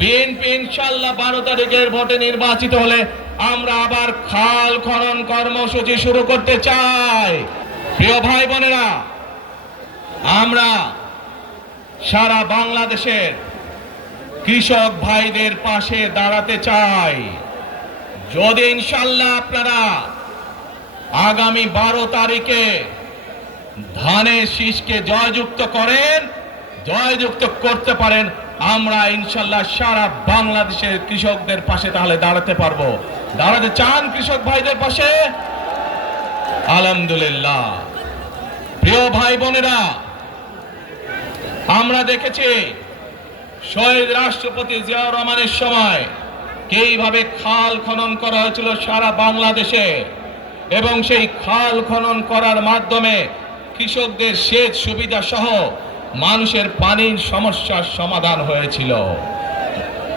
BNP ইনশাআল্লাহ 12 তারিখের ভোটে নির্বাচিত হলে আমরা আবার খাল খনন কর্মসূচি শুরু করতে চাই। প্রিয় ভাই বোনেরা, আমরা সারা বাংলাদেশের কৃষক ভাইদের পাশে দাঁড়াতে চাই। যদি ইনশাআল্লাহ আপনারা আগামী 12 তারিখে ধানের শীষকে জয়যুক্ত করতে পারেন, আমরা ইনশাআল্লাহ সারা বাংলাদেশের কৃষকদের পাশে তাহলে দাঁড়াতে পারবো। দাঁড়াতে চান কৃষক ভাইদের পাশে? আলহামদুলিল্লাহ। প্রিয় ভাই বোনেরা, আমরা দেখেছি শহীদ রাষ্ট্রপতি জিয়াউর রহমানের সময় কিভাবে খাল খনন করা হয়েছিল সারা বাংলাদেশে, এবং সেই খাল খনন করার মাধ্যমে কৃষকদের সেচ সুবিধা সহ মানুষের পানির সমস্যার সমাধান হয়েছিল।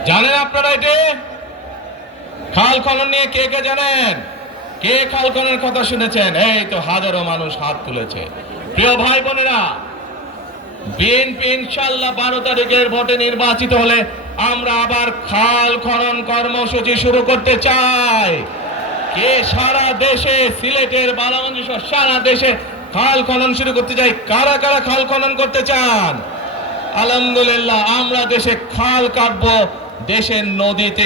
জানেন আপনারা এটা? খাল খনন নিয়ে কে কে জানেন? কে খাল খননের কথা শুনেছেন? এই তো হাজারো মানুষ হাত তুলেছে। প্রিয় ভাই বোনেরা, বিএনপি ইনশাআল্লাহ 12 তারিখের ভোটে নির্বাচিত হলে আমরা আবার খাল খনন কর্মসূচি শুরু করতে চাই। কে সারা দেশে, সিলেটের বালাগঞ্জ সারা দেশে খাল খনন শুরু করতে চাই? কারা কারা খাল খনন করতে চান? আলহামদুলিল্লাহ। আমরা দেশে খাল কাটবো, দেশের নদীতে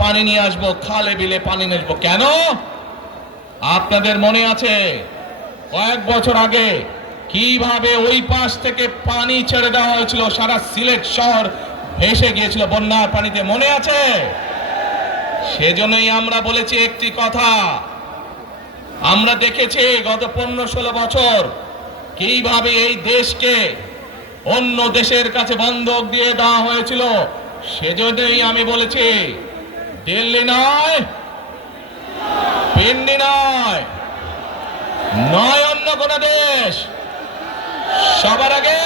পানি নিয়ে আসবো, খালে বিলে পানি নিয়ে আসবো। কেন? আপনাদের মনে আছে কয়েক বছর আগে কিভাবে ওই পাশ থেকে পানি ছেড়ে দেওয়া হয়েছিল, সারা সিলেট শহর ভেসে গিয়েছিল বন্যার পানিতে, মনে আছে? সেজন্যই আমরা বলেছি একটি কথা, আমরা দেখেছি গত 15-16 বছর কিভাবে এই দেশকে অন্য দেশের কাছে বন্ধক দিয়ে দেওয়া হয়েছিল। সেজন্যই আমি বলেছি, দিল্লি নয়, পিন্ডি নয়, অন্য কোন দেশ, সবার আগে